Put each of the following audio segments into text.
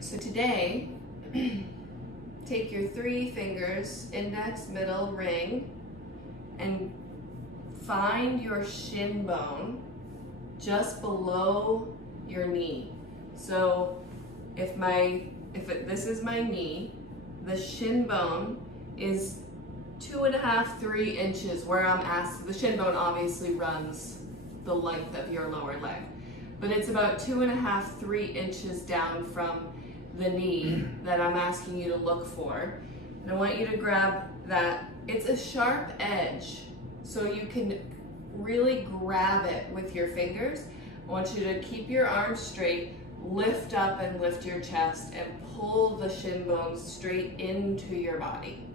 So today, take your 3 fingers, index, middle, ring, and find your shin bone just below your knee. So this is my knee, the shin bone is 2.5, 3 inches where I'm asked. The shin bone obviously runs the length of your lower leg, but it's about 2.5, 3 inches down from the knee that I'm asking you to look for. And I want you to grab that. It's a sharp edge, so you can really grab it with your fingers. I want you to keep your arms straight, lift up and lift your chest, and pull the shin bone straight into your body.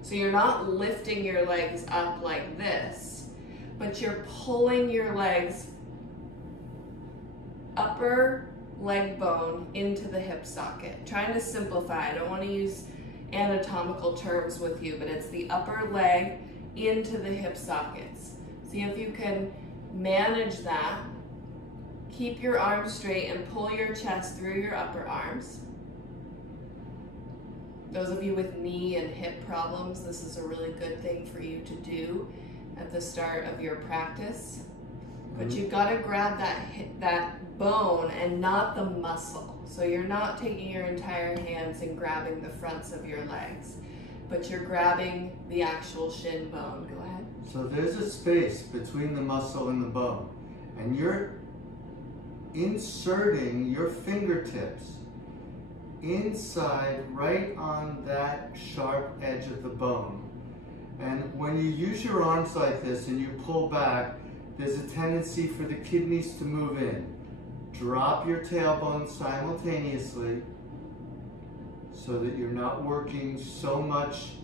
So you're not lifting your legs up like this, but you're pulling your legs, upper leg bone into the hip socket. Trying to simplify. I don't want to use anatomical terms with you, but it's the upper leg into the hip sockets. See if you can manage that. Keep your arms straight and pull your chest through your upper arms. Those of you with knee and hip problems, this is a really good thing for you to do at the start of your practice. But you've got to grab that bone and not the muscle. So you're not taking your entire hands and grabbing the fronts of your legs, but you're grabbing the actual shin bone. Go ahead. So there's a space between the muscle and the bone, and you're inserting your fingertips inside right on that sharp edge of the bone. And when you use your arms like this and you pull back, there's a tendency for the kidneys to move in. Drop your tailbone simultaneously so that you're not working so much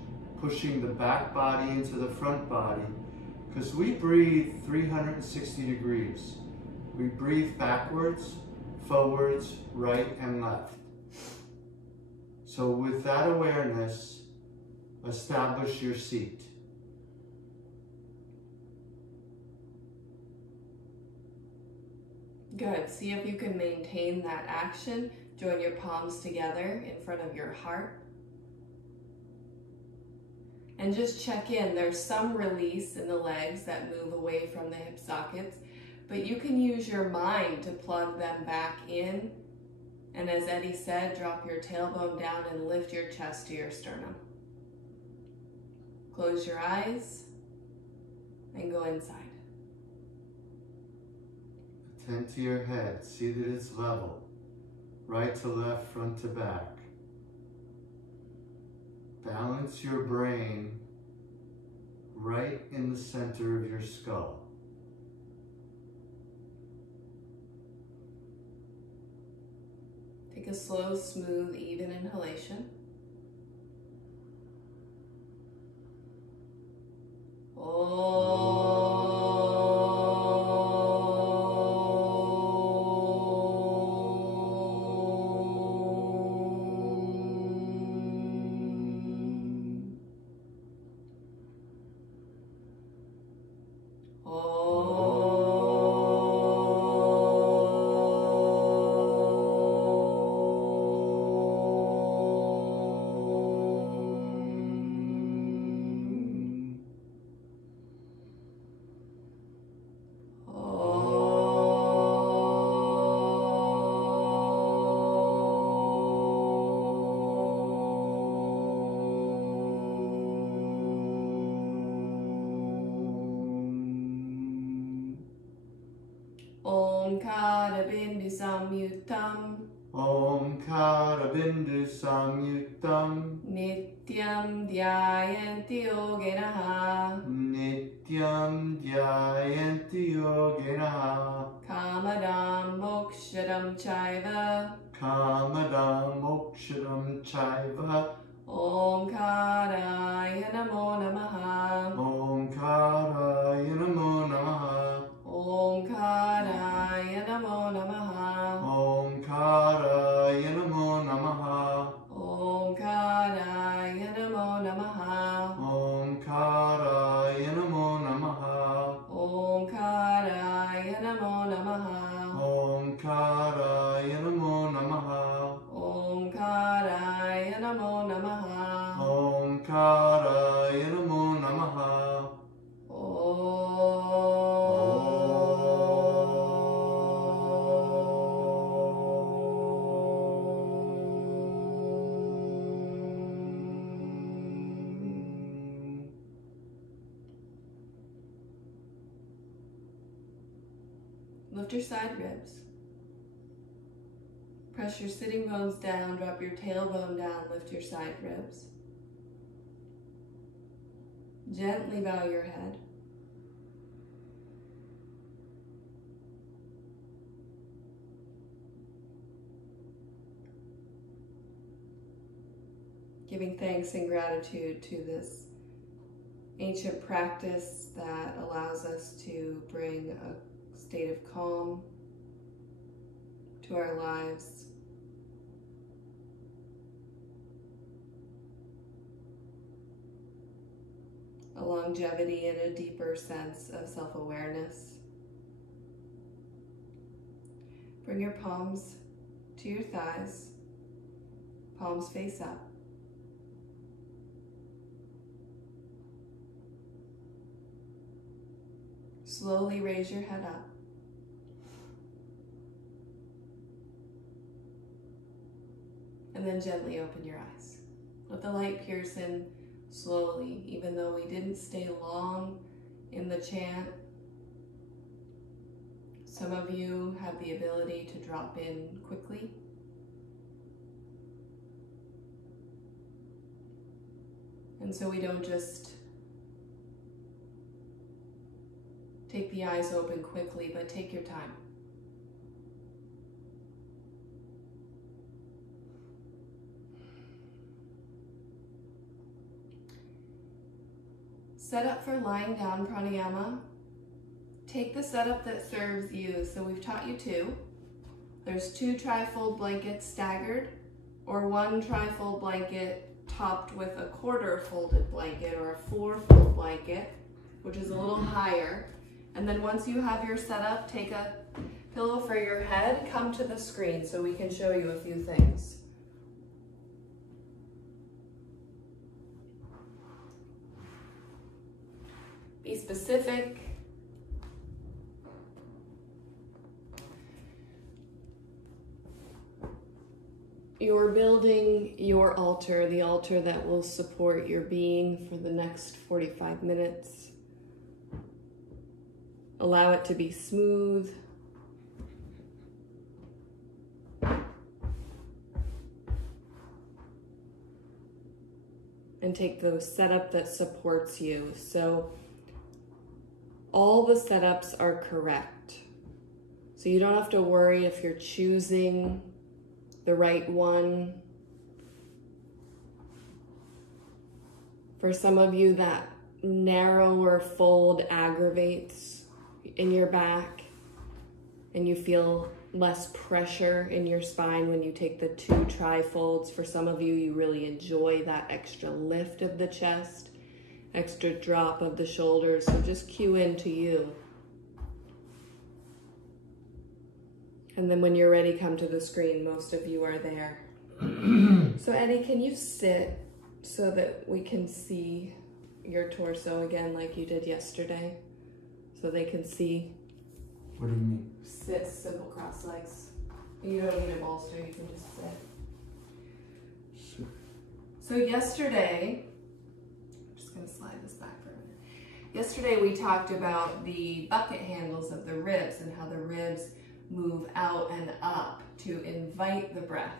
pushing the back body into the front body, because we breathe 360 degrees. We breathe backwards, forwards, right, and left. So with that awareness, establish your seat. Good. See if you can maintain that action. Join your palms together in front of your heart. And just check in. There's some release in the legs that move away from the hip sockets, but you can use your mind to plug them back in. And as Eddie said, drop your tailbone down and lift your chest to your sternum. Close your eyes and go inside. Attend to your head. See that it's level. Right to left, front to back. Balance your brain right in the center of your skull. Take a slow, smooth, even inhalation. Omkara bindu samyutam. Omkara bindu samyutam. Nityam dhyayanti yogenaha. Nityam dhyayanti yogenaha. Kamadam mokshadam chaiva. Kamadam mokshadam chaiva. Omkaraya namo namaha. Omkaraya namo namaha. Omkaraya namo namaha. Omkaraya namo namaha. Omkaraya namo namaha. Omkaraya namo namaha. Omkaraya namo namaha. Omkaraya namo namaha. Omkaraya Lift your side ribs. Press your sitting bones down, drop your tailbone down, lift your side ribs. Gently bow your head. Giving thanks and gratitude to this ancient practice that allows us to bring a state of calm to our lives. A longevity and a deeper sense of self-awareness. Bring your palms to your thighs, palms face up. Slowly raise your head up. And then gently open your eyes. Let the light pierce in slowly, even though we didn't stay long in the chant. Some of you have the ability to drop in quickly. And so we don't just take the eyes open quickly, but take your time. Set up for lying down pranayama. Take the setup that serves you. So we've taught you two. There's 2 tri-fold blankets staggered, or 1 tri-fold blanket topped with a 1/4 folded blanket or a 4-fold blanket, which is a little higher. And then once you have your setup, take a pillow for your head, come to the screen so we can show you a few things. Be specific. You're building your altar, the altar that will support your being for the next 45 minutes. Allow it to be smooth. And take the setup that supports you. So all the setups are correct. So you don't have to worry if you're choosing the right one. For some of you, that narrower fold aggravates in your back and you feel less pressure in your spine when you take the 2 tri-folds. For some of you, you really enjoy that extra lift of the chest, extra drop of the shoulders. So just cue into you. And then when you're ready, come to the screen. Most of you are there. So Eddie, can you sit so that we can see your torso again like you did yesterday? So they can see. What do you mean? Sit, simple cross legs. You don't need a bolster, you can just sit. Sure. So yesterday, I'm just gonna slide this back for a minute. Yesterday we talked about the bucket handles of the ribs and how the ribs move out and up to invite the breath.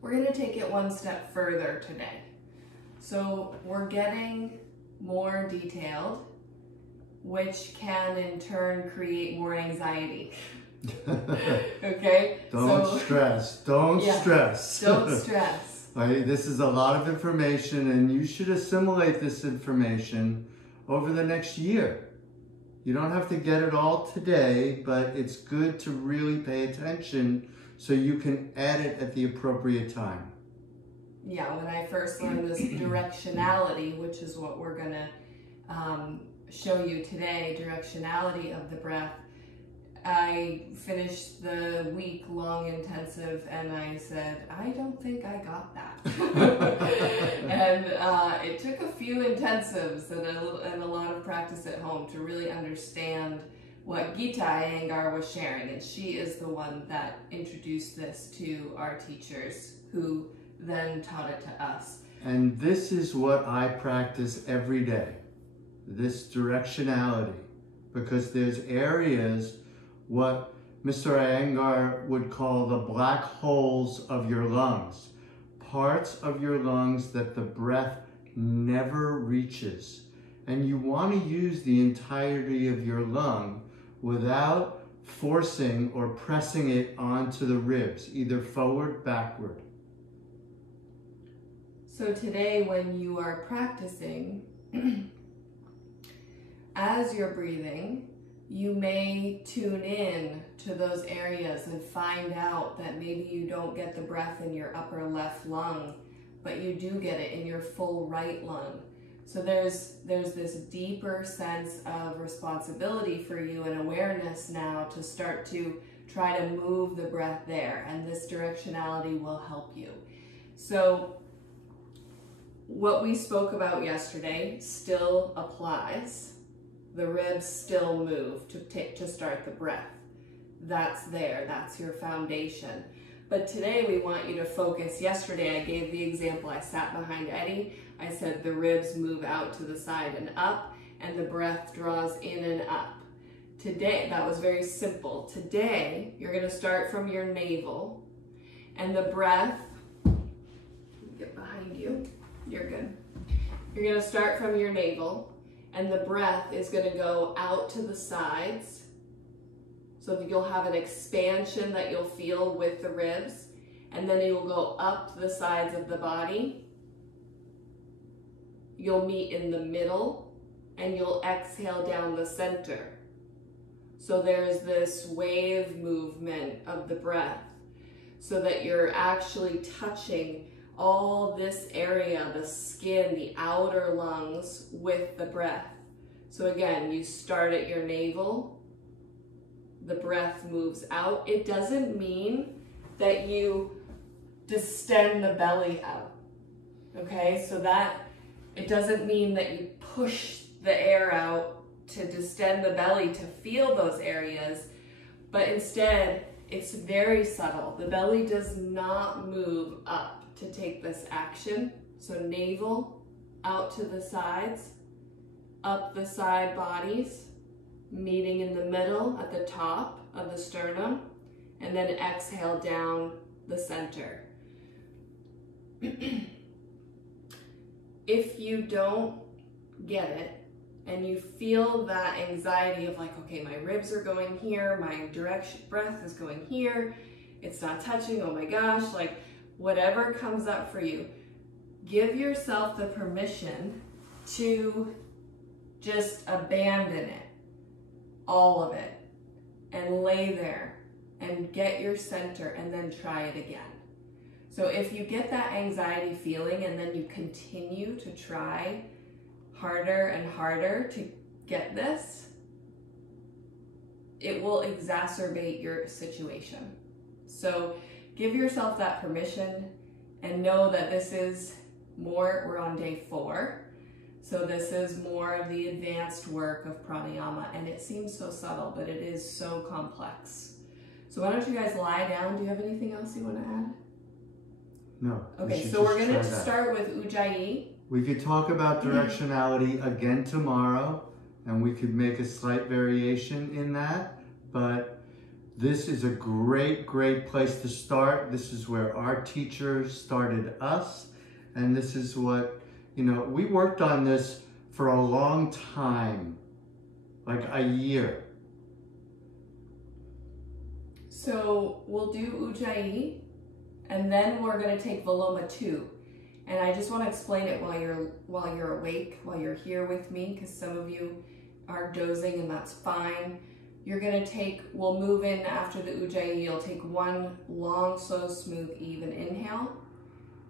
We're gonna take it one step further today. So we're getting more detailed, which can in turn create more anxiety. Okay? Don't stress. Don't stress. Don't stress. Right? This is a lot of information and you should assimilate this information over the next year. You don't have to get it all today, but it's good to really pay attention so you can add it at the appropriate time. Yeah, when I first learned this directionality, which is what we're gonna show you today, directionality of the breath, I finished the week-long intensive and I said, I don't think I got that. And it took a few intensives and a lot of practice at home to really understand what Gita Iyengar was sharing. And she is the one that introduced this to our teachers who then taught it to us. And this is what I practice every day, this directionality. because there's areas, what Mr. Iyengar would call the black holes of your lungs, parts of your lungs that the breath never reaches. And you want to use the entirety of your lung without forcing or pressing it onto the ribs, either forward, backward. So today when you are practicing, as you're breathing, you may tune in to those areas and find out that maybe you don't get the breath in your upper left lung, but you do get it in your full right lung. So there's this deeper sense of responsibility for you and awareness now to start to try to move the breath there, and this directionality will help you. So what we spoke about yesterday still applies. The ribs still move to start the breath. That's there, that's your foundation. But today we want you to focus. Yesterday I gave the example, I sat behind Eddie, I said the ribs move out to the side and up, and the breath draws in and up. Today, that was very simple. Today, you're gonna start from your navel, and the breath, get behind you, you're good. You're gonna start from your navel, and the breath is gonna go out to the sides, so that you'll have an expansion that you'll feel with the ribs, and then it will go up the sides of the body. You'll meet in the middle, and you'll exhale down the center. So there's this wave movement of the breath, so that you're actually touching all this area, the skin, the outer lungs, with the breath. So again, you start at your navel, the breath moves out. It doesn't mean that you distend the belly out, okay? So that, it doesn't mean that you push the air out to distend the belly to feel those areas, but instead, it's very subtle. The belly does not move up to take this action. So navel, out to the sides, up the side bodies, meeting in the middle at the top of the sternum, and then exhale down the center. If you don't get it, and you feel that anxiety of like, okay, my ribs are going here, my breath is going here, it's not touching, oh my gosh, like whatever comes up for you, give yourself the permission to just abandon it, all of it, and lay there and get your center and then try it again. So if you get that anxiety feeling and then you continue to try harder and harder to get this, it will exacerbate your situation. So give yourself that permission and know that this is more, we're on day 4. So this is more of the advanced work of pranayama, and it seems so subtle, but it is so complex. So why don't you guys lie down? Do you have anything else you want to add? No. Okay, so we're going to start with Ujjayi. We could talk about directionality again tomorrow, and we could make a slight variation in that, but this is a great, great place to start. This is where our teacher started us, and this is what, you know, we worked on this for a long time, like a year. So we'll do Ujjayi, and then we're going to take Viloma 2. And I just want to explain it while you're awake, while you're here with me, because some of you are dozing and that's fine. You're going to take, we'll move in after the Ujjayi, you'll take one long, slow, smooth, even inhale.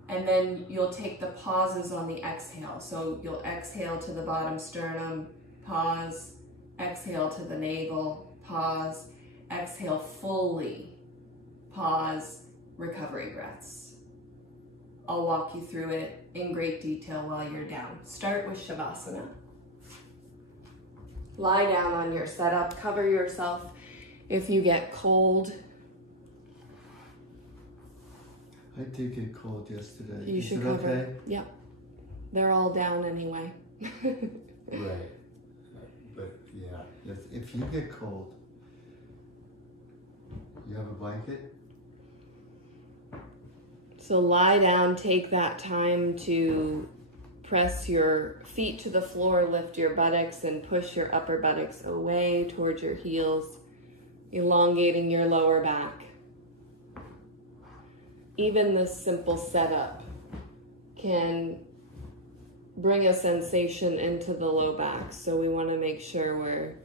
And then you'll take the pauses on the exhale. So you'll exhale to the bottom sternum, pause, exhale to the navel, pause, exhale fully, pause, recovery breaths. I'll walk you through it in great detail while you're down. Start with Shavasana. Lie down on your setup, cover yourself if you get cold. I did get cold yesterday. You should cover. Okay? Yeah. They're all down anyway. Right. But Yeah, if you get cold, you have a blanket? So lie down, take that time to press your feet to the floor, lift your buttocks, and push your upper buttocks away towards your heels, elongating your lower back. Even this simple setup can bring a sensation into the low back, so we want to make sure we're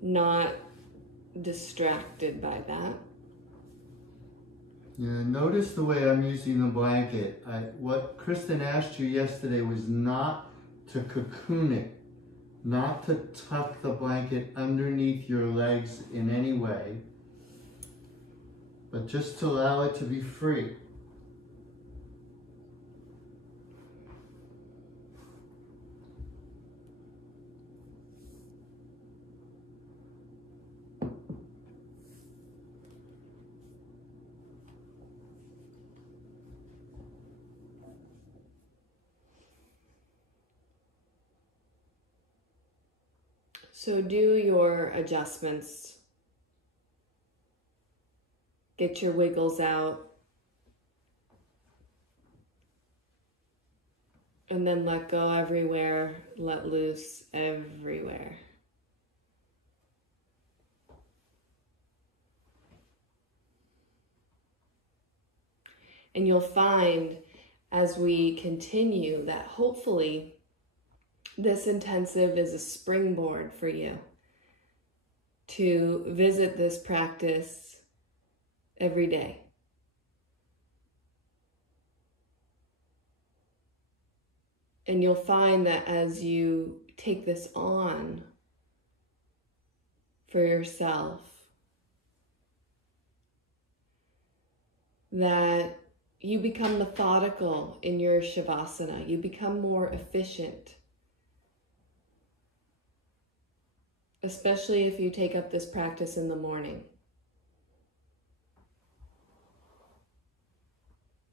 not distracted by that. Yeah, notice the way I'm using the blanket. What Kristin asked you yesterday was not to cocoon it, not to tuck the blanket underneath your legs in any way, but just to allow it to be free. So do your adjustments. Get your wiggles out. And then let go everywhere, let loose everywhere. And you'll find as we continue that hopefully this intensive is a springboard for you to visit this practice every day. And you'll find that as you take this on for yourself, that you become methodical in your Shavasana. You become more efficient. Especially if you take up this practice in the morning.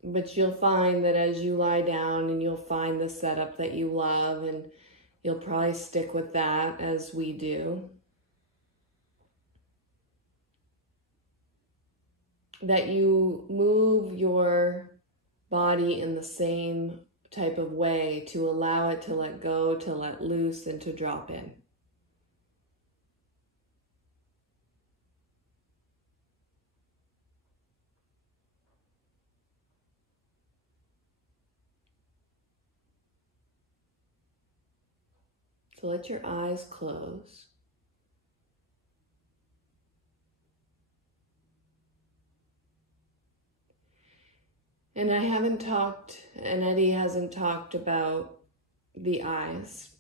But you'll find that as you lie down and you'll find the setup that you love, and you'll probably stick with that as we do, that you move your body in the same type of way to allow it to let go, to let loose, and to drop in. So let your eyes close. And I haven't talked, and Eddie hasn't talked about the eyes.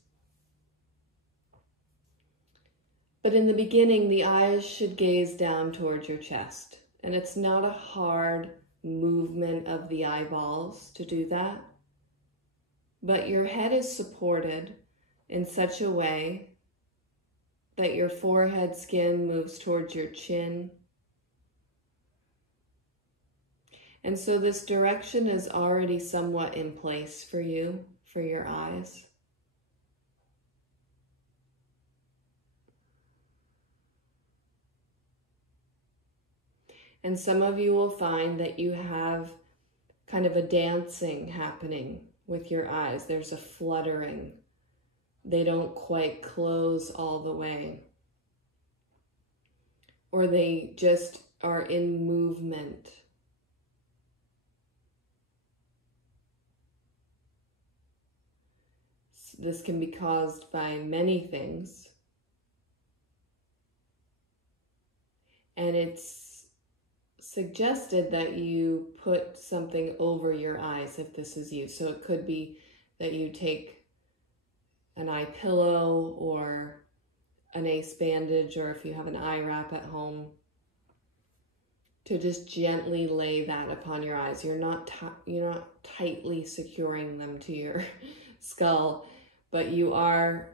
But in the beginning, the eyes should gaze down towards your chest. And it's not a hard movement of the eyeballs to do that. But your head is supported in such a way that your forehead skin moves towards your chin. And so this direction is already somewhat in place for you, for your eyes. And some of you will find that you have kind of a dancing happening with your eyes. There's a fluttering. They don't quite close all the way. Or they just are in movement. This can be caused by many things. And it's suggested that you put something over your eyes if this is you. So it could be that you take an eye pillow or an ace bandage, or if you have an eye wrap at home, to just gently lay that upon your eyes. You're not tightly securing them to your skull, but you are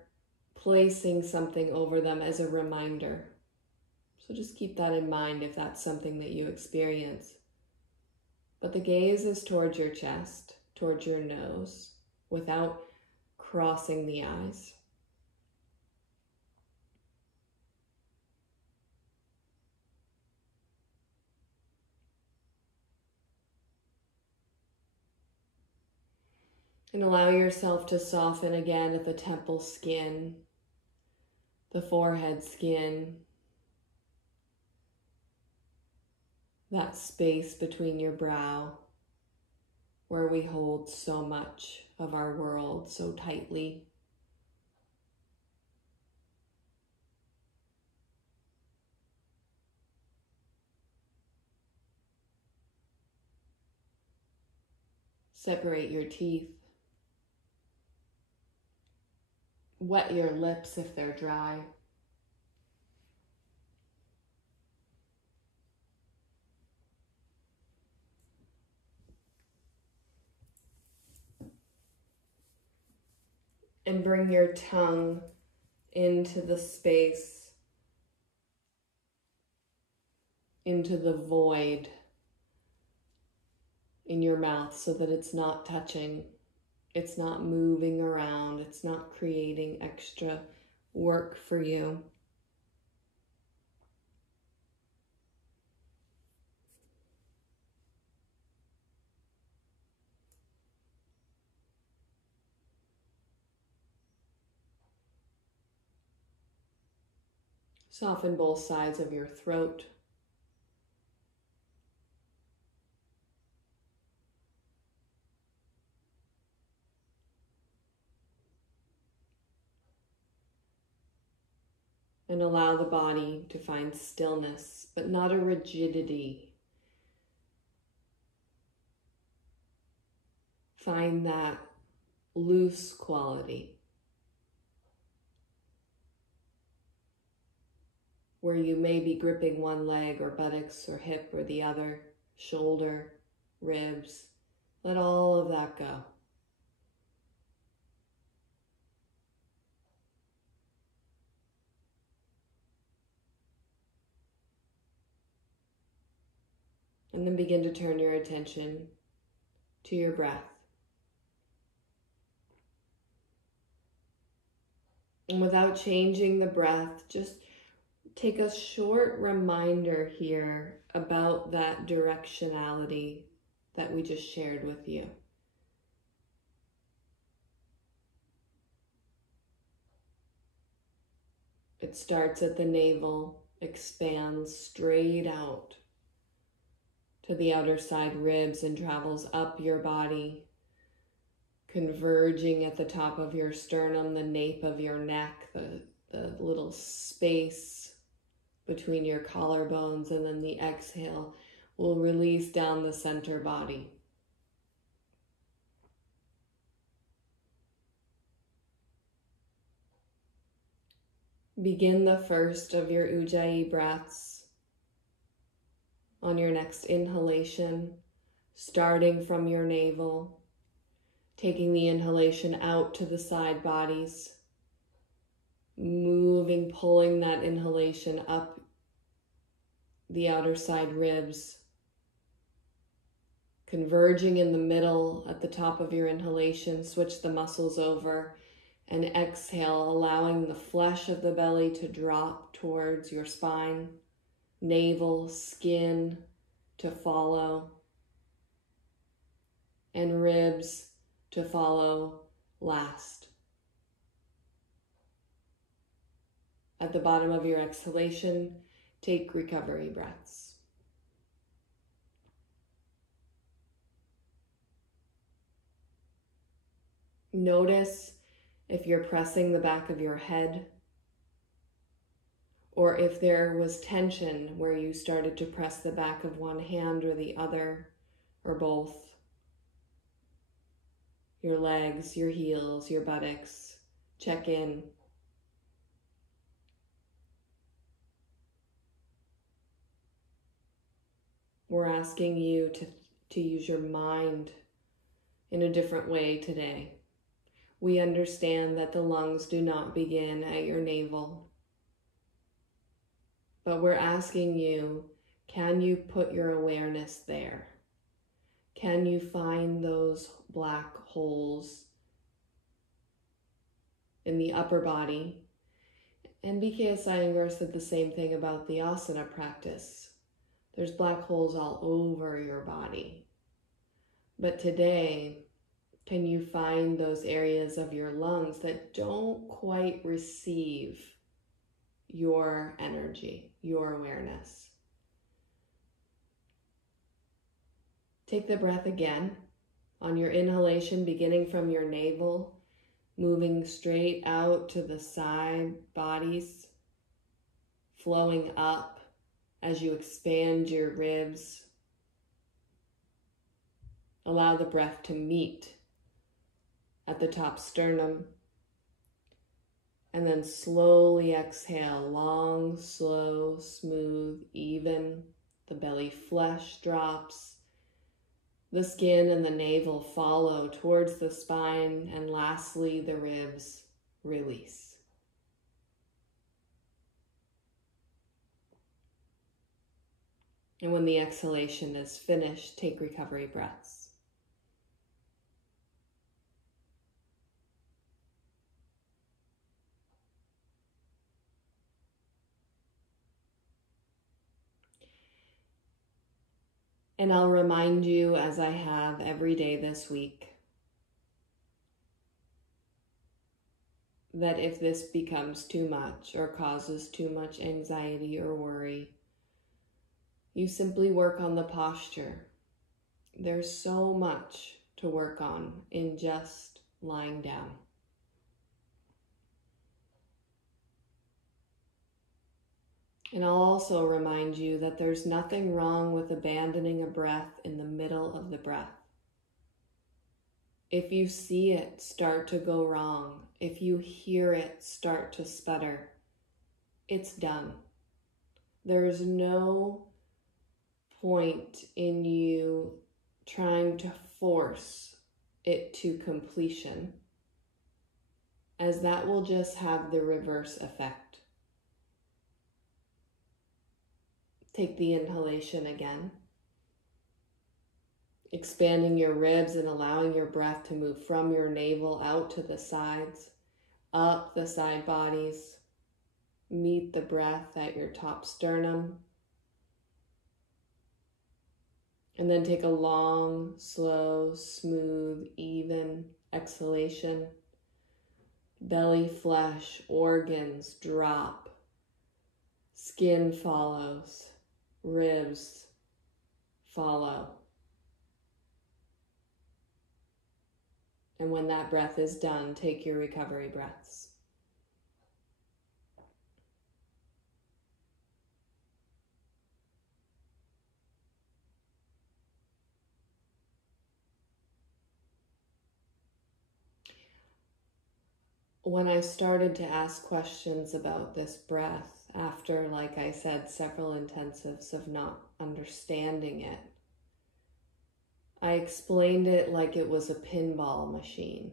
placing something over them as a reminder. So just keep that in mind if that's something that you experience. But the gaze is towards your chest, towards your nose, without crossing the eyes. And allow yourself to soften again at the temple skin, the forehead skin, that space between your brow where we hold so much of our world so tightly. Separate your teeth. Wet your lips if they're dry. And bring your tongue into the space, into the void in your mouth so that it's not touching, it's not moving around, it's not creating extra work for you. Soften both sides of your throat. And allow the body to find stillness, but not a rigidity. Find that loose quality where you may be gripping one leg or buttocks or hip or the other, shoulder, ribs. Let all of that go. And then begin to turn your attention to your breath. And without changing the breath, just take a short reminder here about that directionality that we just shared with you. It starts at the navel, expands straight out to the outer side ribs and travels up your body, converging at the top of your sternum, the nape of your neck, the little space between your collarbones, and then the exhale will release down the center body. Begin the first of your Ujjayi breaths on your next inhalation, starting from your navel, taking the inhalation out to the side bodies, moving, pulling that inhalation up the outer side ribs, converging in the middle at the top of your inhalation, switch the muscles over, and exhale, allowing the flesh of the belly to drop towards your spine, navel, skin to follow, and ribs to follow last. At the bottom of your exhalation, take recovery breaths. Notice if you're pressing the back of your head, or if there was tension where you started to press the back of one hand or the other, or both. Your legs, your heels, your buttocks. Check in. We're asking you to use your mind in a different way today. We understand that the lungs do not begin at your navel. But we're asking you, can you put your awareness there? Can you find those black holes in the upper body? And BKS Iyengar said the same thing about the asana practice. There's black holes all over your body. But today, can you find those areas of your lungs that don't quite receive your energy, your awareness? Take the breath again. On your inhalation, beginning from your navel, moving straight out to the side bodies, flowing up as you expand your ribs. Allow the breath to meet at the top sternum. And then slowly exhale, long, slow, smooth, even. The belly flesh drops. The skin and the navel follow towards the spine, and lastly, the ribs release. And when the exhalation is finished, take recovery breaths. And I'll remind you, as I have every day this week, that if this becomes too much or causes too much anxiety or worry, you simply work on the posture. There's so much to work on in just lying down. And I'll also remind you that there's nothing wrong with abandoning a breath in the middle of the breath. If you see it start to go wrong, if you hear it start to sputter, it's done. There's no point in you trying to force it to completion, as that will just have the reverse effect. Take the inhalation again, expanding your ribs and allowing your breath to move from your navel out to the sides, up the side bodies. Meet the breath at your top sternum. And then take a long, slow, smooth, even exhalation. Belly, flesh, organs drop. Skin follows. Ribs follow. And when that breath is done, take your recovery breaths. When I started to ask questions about this breath, after, like I said, several intensives of not understanding it, I explained it like it was a pinball machine.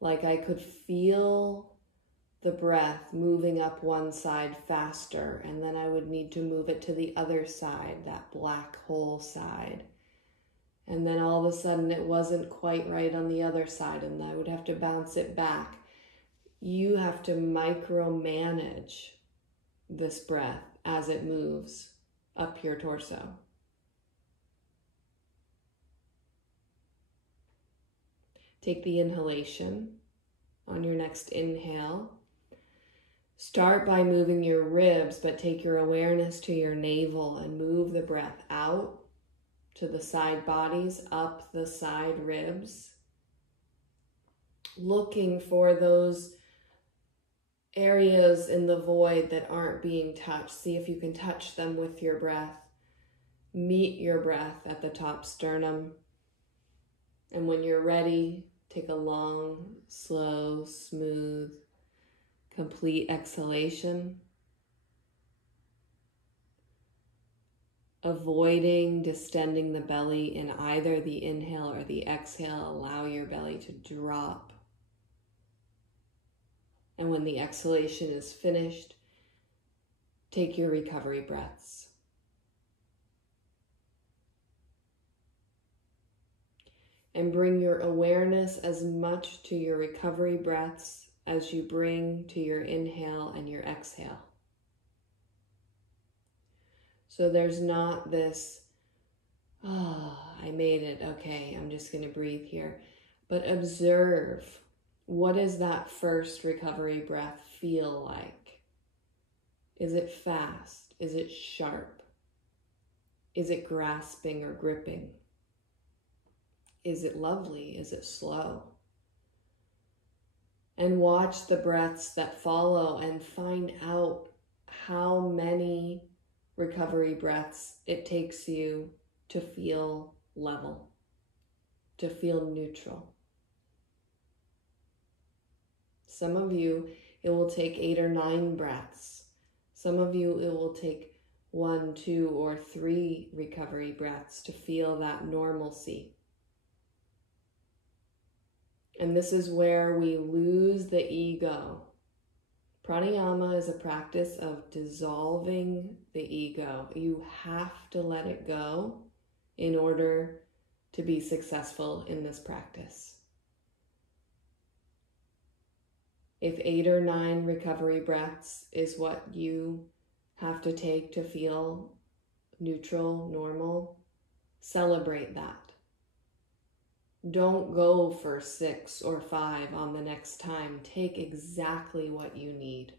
Like I could feel the breath moving up one side faster, and then I would need to move it to the other side, that black hole side. And then all of a sudden it wasn't quite right on the other side, and I would have to bounce it back. You have to micromanage this breath as it moves up your torso. Take the inhalation on your next inhale. Start by moving your ribs, but take your awareness to your navel and move the breath out to the side bodies, up the side ribs. Looking for those areas in the void that aren't being touched. See if you can touch them with your breath. Meet your breath at the top sternum. And when you're ready, take a long, slow, smooth, complete exhalation. Avoiding distending the belly in either the inhale or the exhale. Allow your belly to drop. And when the exhalation is finished, take your recovery breaths. And bring your awareness as much to your recovery breaths as you bring to your inhale and your exhale. So there's not this Ah, I made it. Okay, I'm just going to breathe here. But observe, what does that first recovery breath feel like? Is it fast? Is it sharp? Is it grasping or gripping? Is it lovely? Is it slow? And watch the breaths that follow and find out how many recovery breaths it takes you to feel level, to feel neutral. Some of you, it will take 8 or 9 breaths. Some of you, it will take 1, 2, or 3 recovery breaths to feel that normalcy. And this is where we lose the ego. Pranayama is a practice of dissolving the ego. You have to let it go in order to be successful in this practice. If 8 or 9 recovery breaths is what you have to take to feel neutral, normal, celebrate that. Don't go for 6 or 5 on the next time. Take exactly what you need.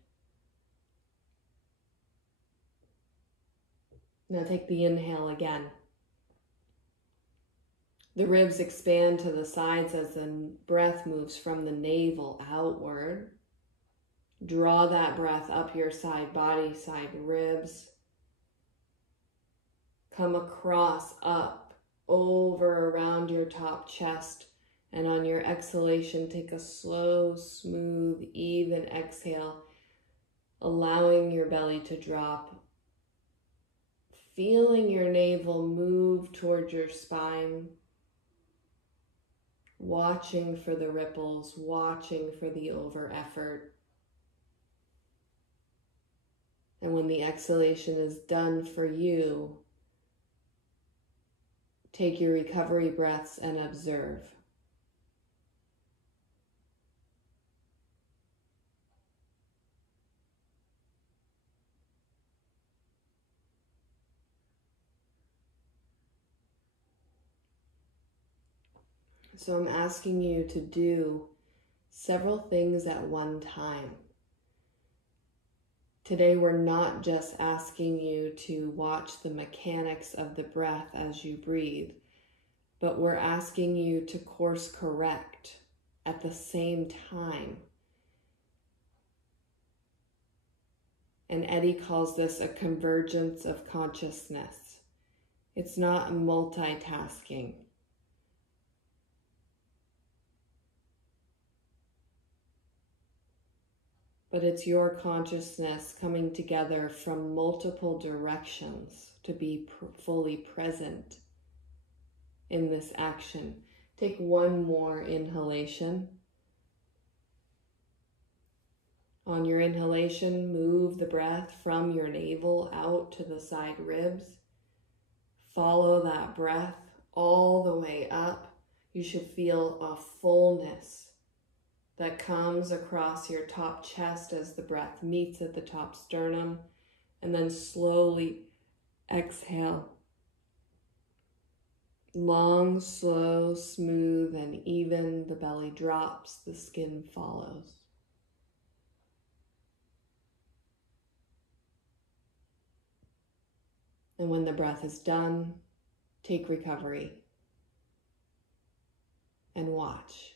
Now take the inhale again. The ribs expand to the sides as the breath moves from the navel outward. Draw that breath up your side body, side ribs. Come across, up, over, around your top chest. And on your exhalation, take a slow, smooth, even exhale, allowing your belly to drop. Feeling your navel move towards your spine. Watching for the ripples, watching for the over effort. And when the exhalation is done for you, take your recovery breaths and observe. So I'm asking you to do several things at one time. Today we're not just asking you to watch the mechanics of the breath as you breathe, but we're asking you to course correct at the same time. And Eddie calls this a convergence of consciousness. It's not multitasking. But it's your consciousness coming together from multiple directions to be fully present in this action. Take one more inhalation. On your inhalation, move the breath from your navel out to the side ribs. Follow that breath all the way up. You should feel a fullness that comes across your top chest as the breath meets at the top sternum, and then slowly exhale. Long, slow, smooth, and even. The belly drops, the skin follows. And when the breath is done, take recovery and watch.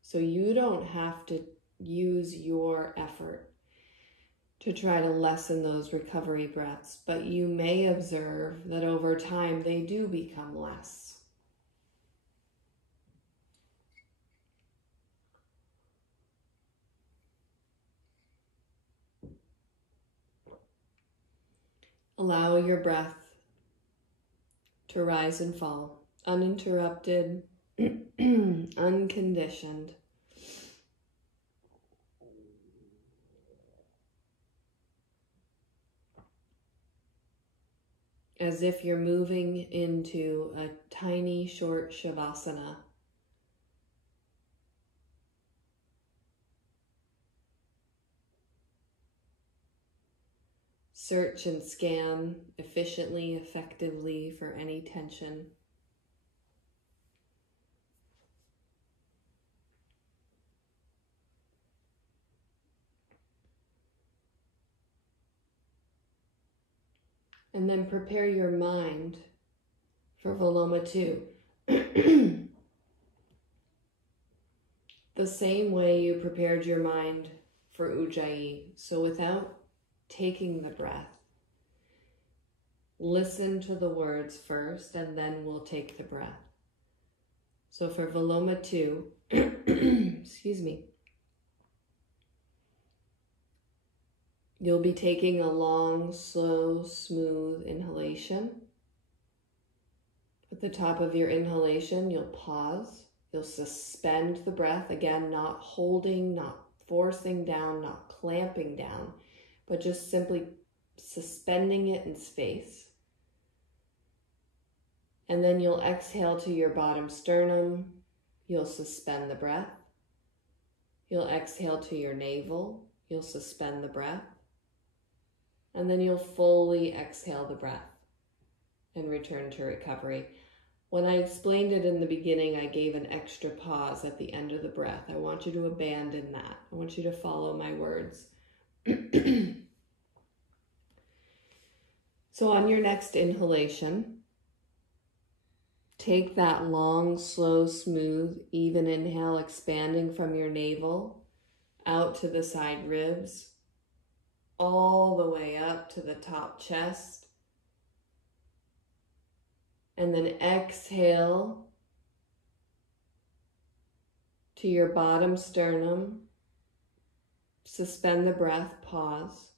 So you don't have to use your effort to try to lessen those recovery breaths, but you may observe that over time they do become less. Allow your breath to rise and fall, uninterrupted, unconditioned. As if you're moving into a tiny, short shavasana. search and scan efficiently, effectively for any tension. And then prepare your mind for Viloma 2. The same way you prepared your mind for Ujjayi. So without taking the breath, listen to the words first and then we'll take the breath. So for Viloma 2, excuse me, you'll be taking a long, slow, smooth inhalation. At the top of your inhalation, you'll pause. You'll suspend the breath. Again, not holding, not forcing down, not clamping down, but just simply suspending it in space. And then you'll exhale to your bottom sternum. You'll suspend the breath. You'll exhale to your navel. You'll suspend the breath. And then you'll fully exhale the breath and return to recovery. When I explained it in the beginning, I gave an extra pause at the end of the breath. I want you to abandon that. I want you to follow my words. So on your next inhalation, take that long, slow, smooth, even inhale, expanding from your navel out to the side ribs, all the way up to the top chest. And then exhale to your bottom sternum. Suspend the breath, pause.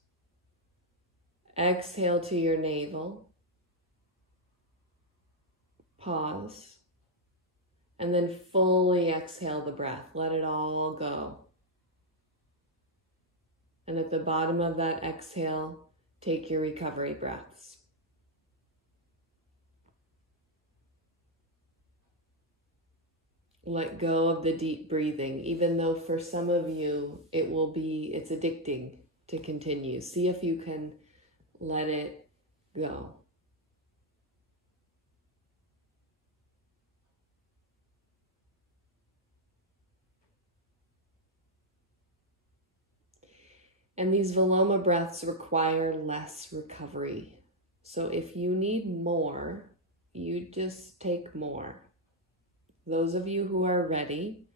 Exhale to your navel. Pause. And then fully exhale the breath. Let it all go. And at the bottom of that exhale, take your recovery breaths. Let go of the deep breathing, even though for some of you it's addicting to continue. See if you can let it go. And these Viloma breaths require less recovery. So if you need more, you just take more. Those of you who are ready,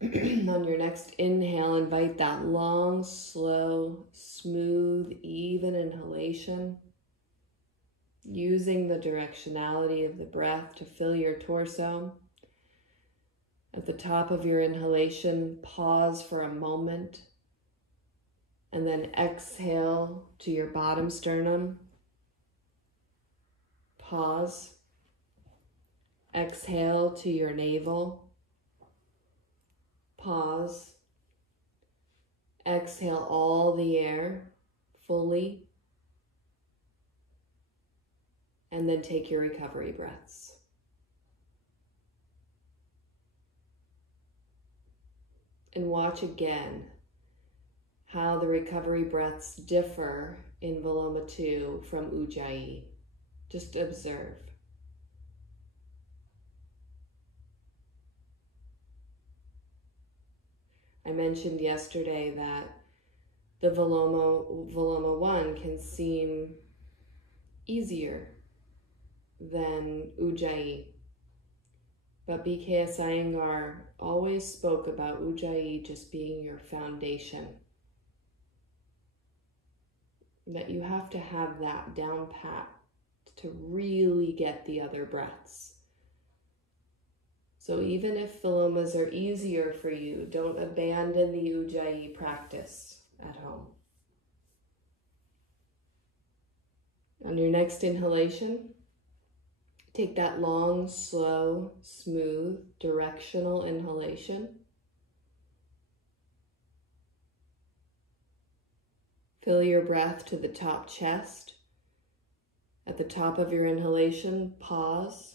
on your next inhale, invite that long, slow, smooth, even inhalation, using the directionality of the breath to fill your torso. At the top of your inhalation, pause for a moment, and then exhale to your bottom sternum. Pause. Exhale to your navel. Pause. Exhale all the air fully. And then take your recovery breaths. And watch again how the recovery breaths differ in Viloma 2 from Ujjayi. Just observe. I mentioned yesterday that the Viloma 1 can seem easier than Ujjayi. But BKS Iyengar always spoke about Ujjayi just being your foundation. That you have to have that down pat to really get the other breaths. So even if Vilomas are easier for you, don't abandon the Ujjayi practice at home. On your next inhalation, take that long, slow, smooth, directional inhalation. Fill your breath to the top chest. At the top of your inhalation, pause.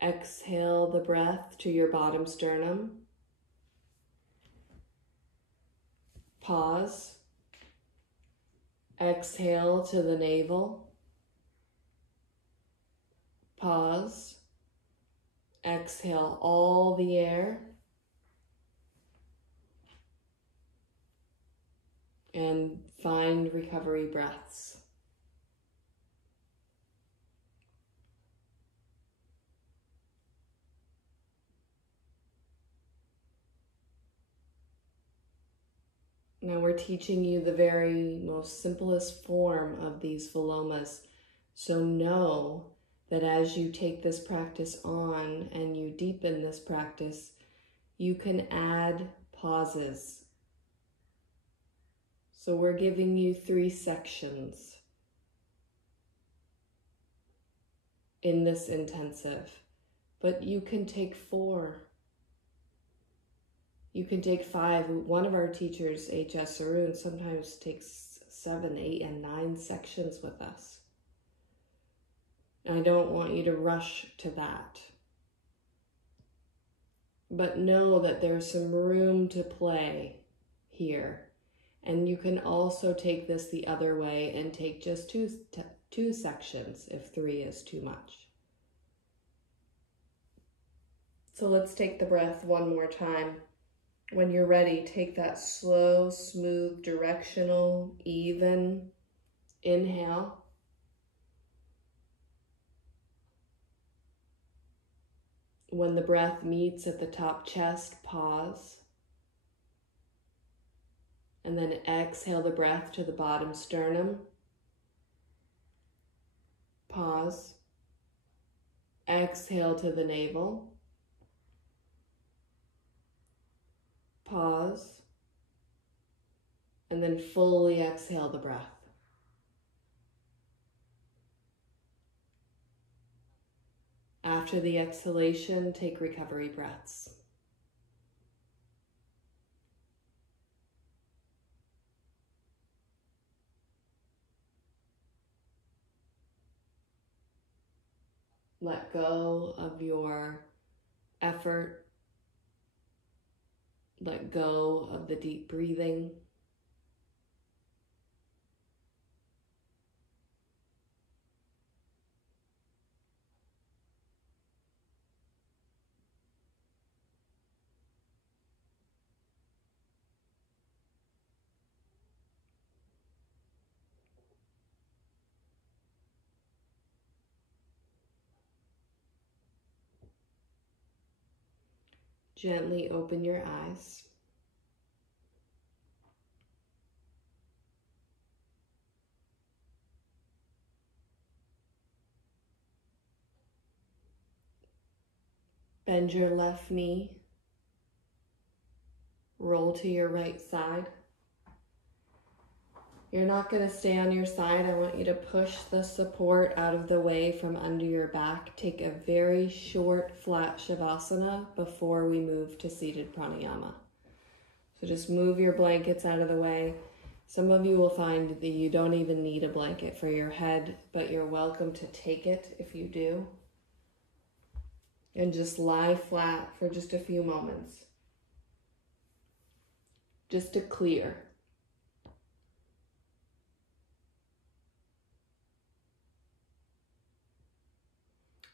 Exhale the breath to your bottom sternum. Pause. Exhale to the navel. Pause. Exhale all the air. And find recovery breaths. Now we're teaching you the very most simplest form of these vilomas. So know that as you take this practice on and you deepen this practice, you can add pauses. So we're giving you 3 sections in this intensive, but you can take 4. You can take 5. One of our teachers, HS Arun, sometimes takes 7, 8, and 9 sections with us. I don't want you to rush to that. But know that there's some room to play here. And you can also take this the other way and take just two sections if 3 is too much. So let's take the breath one more time. When you're ready, take that slow, smooth, directional, even inhale. When the breath meets at the top chest, pause. And then exhale the breath to the bottom sternum. Pause. Exhale to the navel. Pause. And then fully exhale the breath. After the exhalation, take recovery breaths. Let go of your effort. Let go of the deep breathing. Gently open your eyes. Bend your left knee. Roll to your right side. You're not going to stay on your side. I want you to push the support out of the way from under your back. Take a very short, flat Shavasana before we move to seated pranayama. So just move your blankets out of the way. Some of you will find that you don't even need a blanket for your head, but you're welcome to take it if you do. And just lie flat for just a few moments. Just to clear.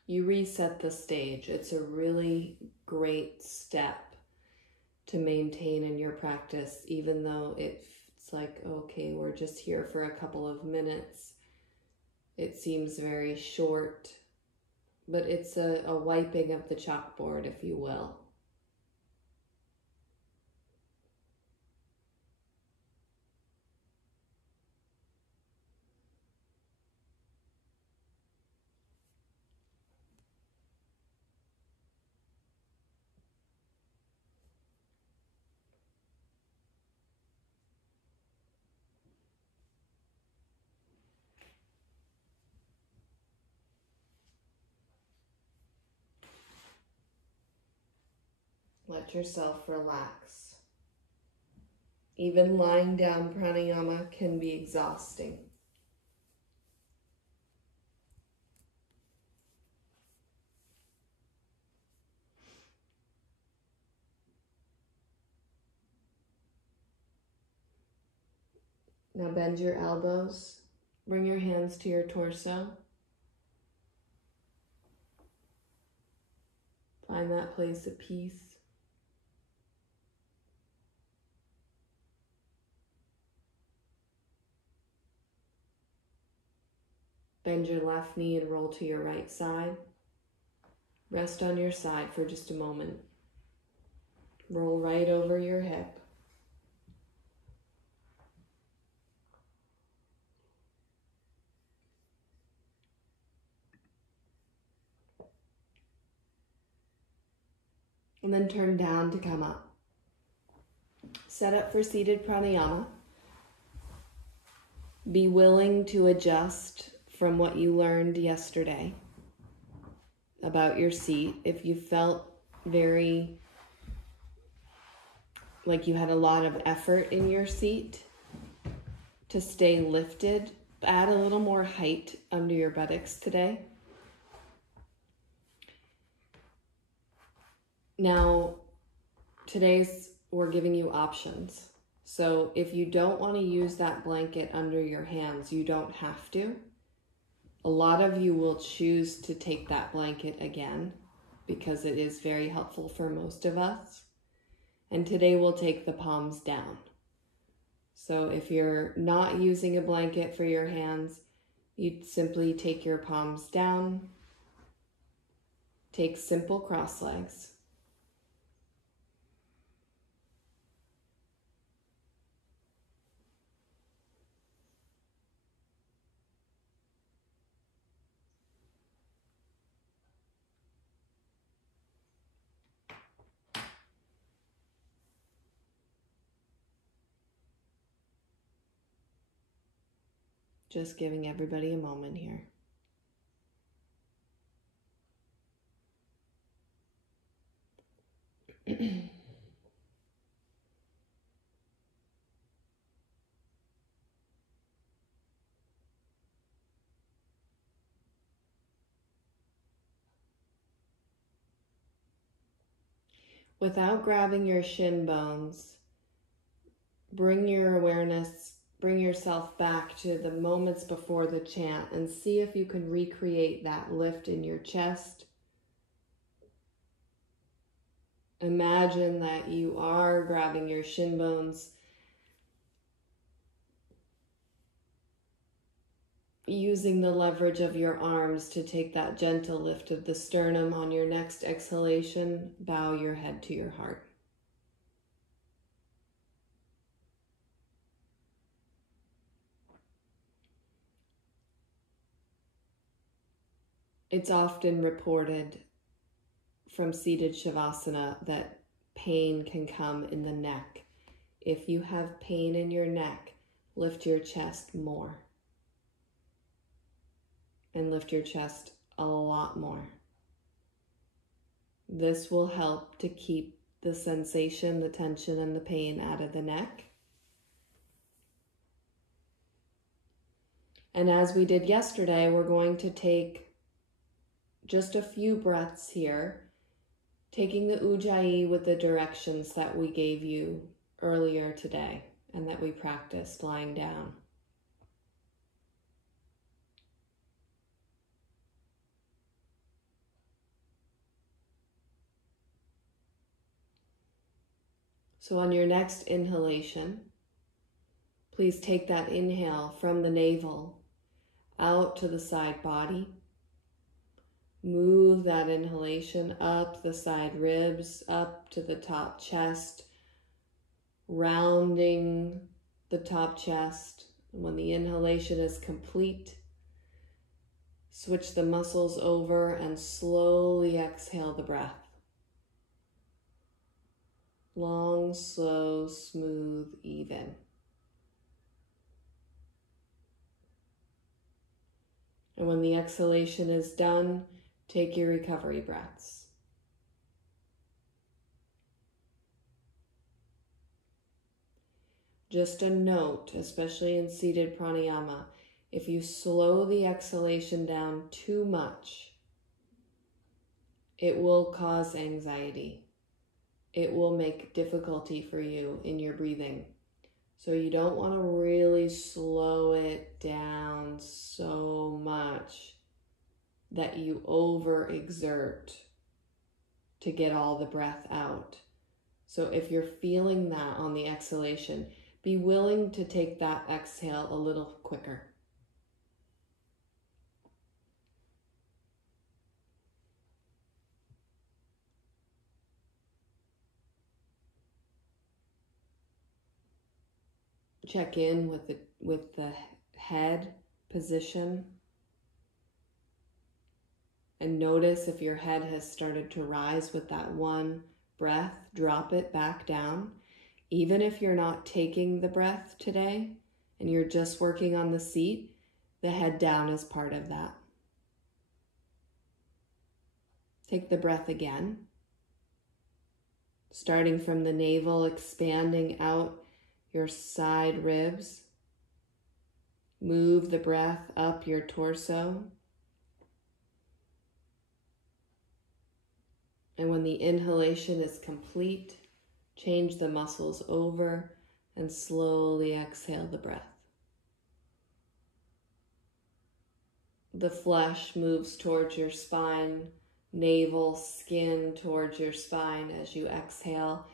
You reset the stage. It's a really great step to maintain in your practice, even though it's like, okay, we're just here for a couple of minutes. It seems very short, but it's a wiping of the chalkboard, if you will. Let yourself relax. Even lying down pranayama can be exhausting. Now bend your elbows. Bring your hands to your torso. Find that place of peace. Bend your left knee and roll to your right side. Rest on your side for just a moment. Roll right over your hip. And then turn down to come up. Set up for seated pranayama. Be willing to adjust from what you learned yesterday about your seat. If you felt very like you had a lot of effort in your seat to stay lifted, add a little more height under your buttocks today. Now, we're giving you options. So if you don't want to use that blanket under your hands, you don't have to. A lot of you will choose to take that blanket again because it is very helpful for most of us. And today we'll take the palms down. So if you're not using a blanket for your hands, you'd simply take your palms down. Take simple cross legs. Just giving everybody a moment here. Without grabbing your shin bones, bring your awareness, bring yourself back to the moments before the chant and see if you can recreate that lift in your chest. Imagine that you are grabbing your shin bones, using the leverage of your arms to take that gentle lift of the sternum. On your next exhalation, bow your head to your heart. It's often reported from seated shavasana that pain can come in the neck. If you have pain in your neck, lift your chest more. And lift your chest a lot more. This will help to keep the sensation, the tension, and the pain out of the neck. And as we did yesterday, we're going to take just a few breaths here, taking the ujjayi with the directions that we gave you earlier today and that we practiced lying down. So on your next inhalation, please take that inhale from the navel out to the side body. Move that inhalation up the side ribs, up to the top chest, rounding the top chest. When the inhalation is complete, switch the muscles over and slowly exhale the breath. Long, slow, smooth, even. And when the exhalation is done, take your recovery breaths. Just a note, especially in seated pranayama, if you slow the exhalation down too much, it will cause anxiety. It will make difficulty for you in your breathing. So you don't want to really slow it down so much that you overexert to get all the breath out. So if you're feeling that on the exhalation, be willing to take that exhale a little quicker. Check in with the head position and notice if your head has started to rise with that one breath. Drop it back down. Even if you're not taking the breath today and you're just working on the seat, the head down is part of that. Take the breath again, starting from the navel, expanding out your side ribs. Move the breath up your torso. And when the inhalation is complete, change the muscles over and slowly exhale the breath. The flesh moves towards your spine, navel, skin towards your spine as you exhale.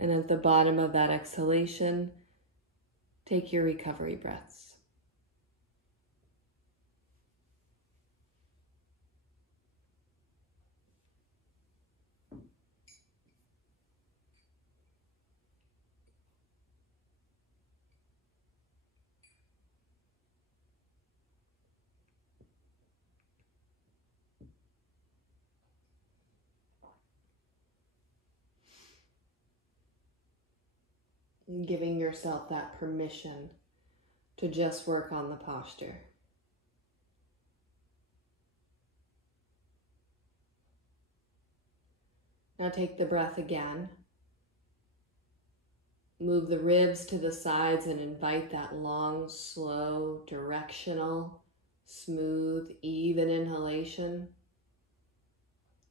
And at the bottom of that exhalation, take your recovery breaths. And giving yourself that permission to just work on the posture. Now take the breath again. Move the ribs to the sides and invite that long, slow, directional, smooth, even inhalation.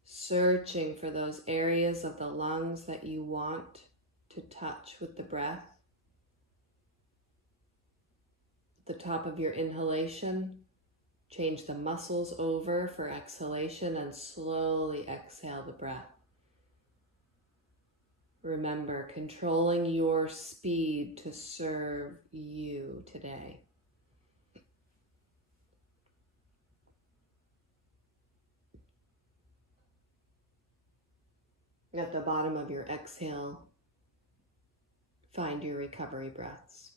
Searching for those areas of the lungs that you want to touch with the breath. At the top of your inhalation, change the muscles over for exhalation and slowly exhale the breath. Remember, controlling your speed to serve you today. At the bottom of your exhale, find your recovery breaths.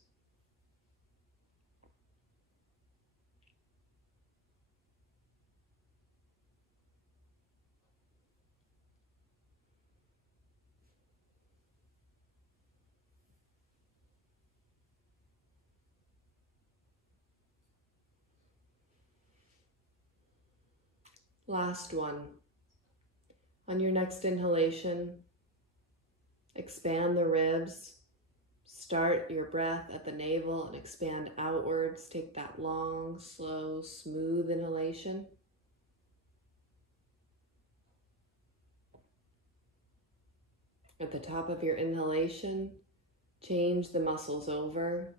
Last one. On your next inhalation, expand the ribs. Start your breath at the navel and expand outwards. Take that long, slow, smooth inhalation. At the top of your inhalation, change the muscles over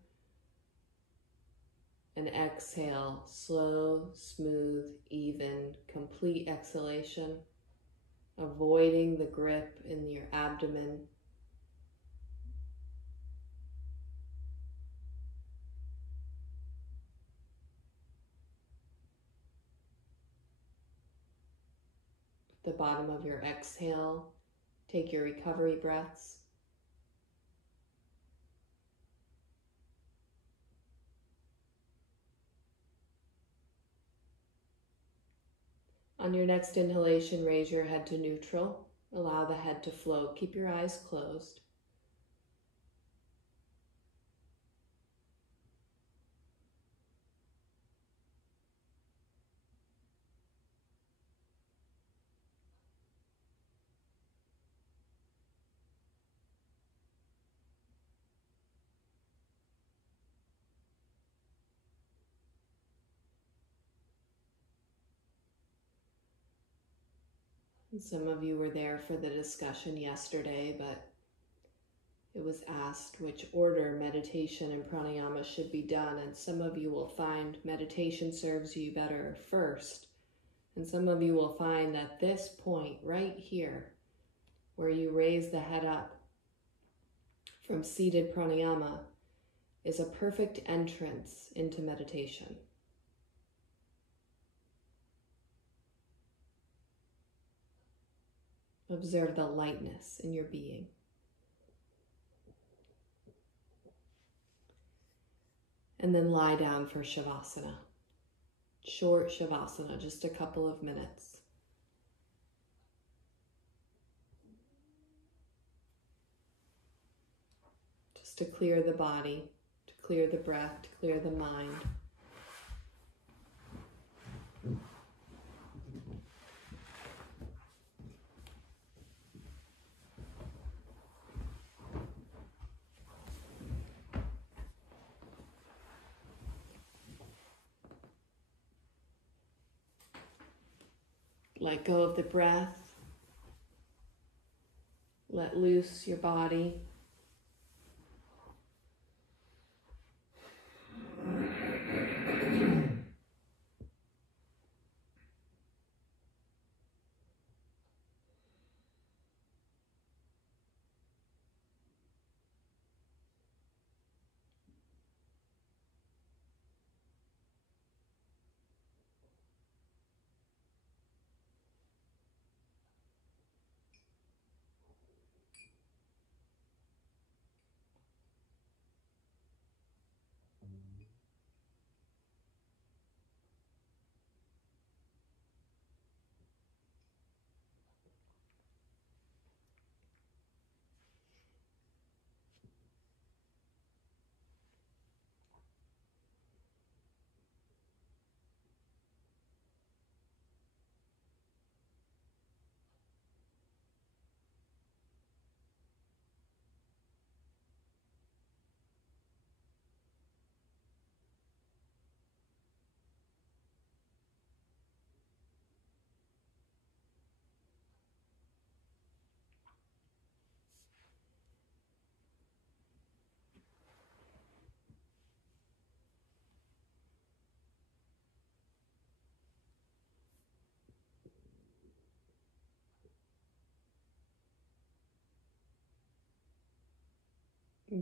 and exhale, slow, smooth, even, complete exhalation, avoiding the grip in your abdomen. At the bottom of your exhale, take your recovery breaths. On your next inhalation, raise your head to neutral. Allow the head to float. Keep your eyes closed. And some of you were there for the discussion yesterday, but it was asked which order meditation and pranayama should be done, and some of you will find meditation serves you better first, and some of you will find that this point right here, where you raise the head up from seated pranayama, is a perfect entrance into meditation. Observe the lightness in your being. And then lie down for Shavasana. Short Shavasana, just a couple of minutes. Just to clear the body, to clear the breath, to clear the mind. Let go of the breath. Let loose your body.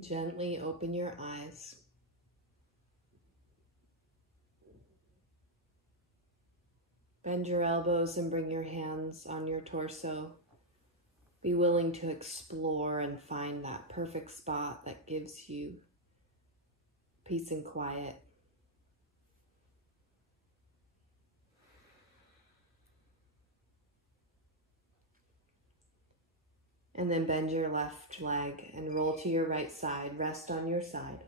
Gently open your eyes. Bend your elbows and bring your hands on your torso. Be willing to explore and find that perfect spot that gives you peace and quiet. And then bend your left leg and roll to your right side. Rest on your side.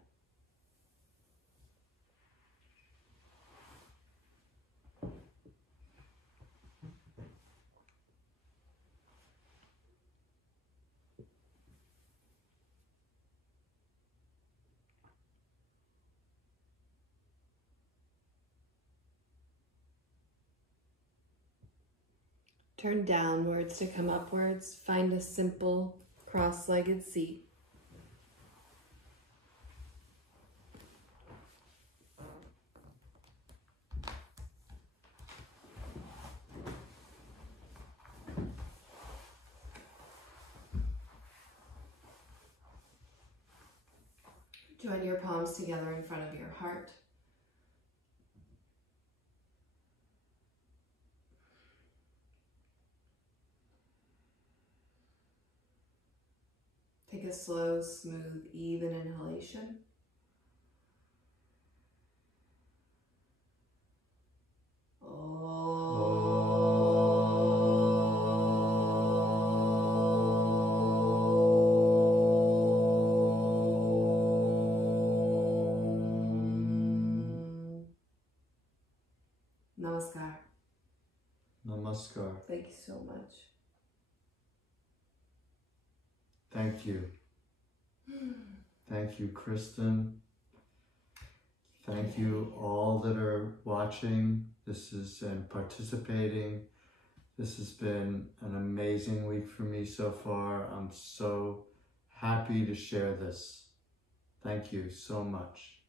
Turn downwards to come upwards. Find a simple cross-legged seat. Join your palms together in front of your heart. Take a slow, smooth, even inhalation. Namaskar. Namaskar. Thank you so much. Thank you. Thank you, Kristin. Thank you all that are watching and participating. This has been an amazing week for me so far. I'm so Happy to share this. Thank you so much.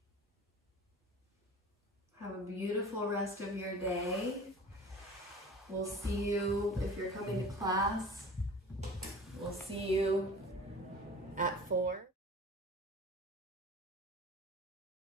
Have a beautiful rest of your day. We'll see you, if you're coming to class, we'll see you at 4.